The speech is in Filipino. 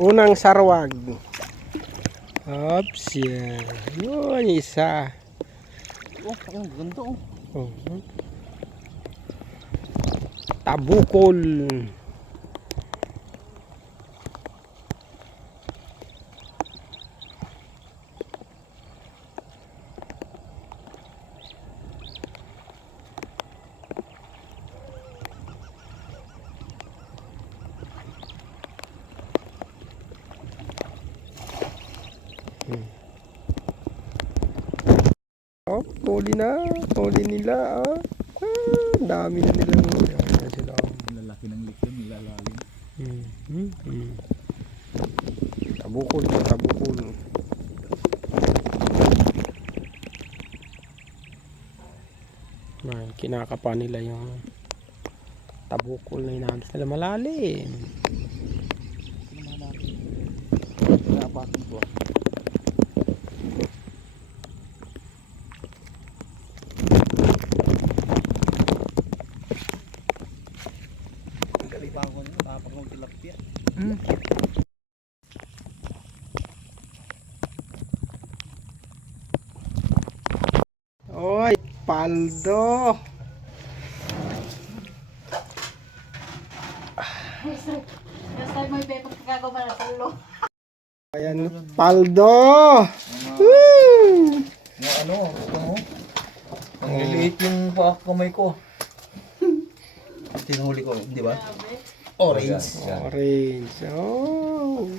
Unang sarwag. Ops, yan. Yun, isa. Oh, ang ganda oh. Tabukol. Oh, huli na. Huli nila. Oh. Dami na nilang huli. Ayan sila. Lalaki ng likim, nilalalim. Tabukol pa, tabukol. Ay, kinakapa nila yung tabukol na inaantos nila malalim. Pinapakin ko. Kalipan ko nyo, tapag ng tilapia. Oy, paldo. Last time may bebang kagagawa na tulo. Ayan, paldo. Yung ano, gusto mo? Ang liliit yung kamay ko. Tinuli ko, di ba? Orange. Orange. Oh.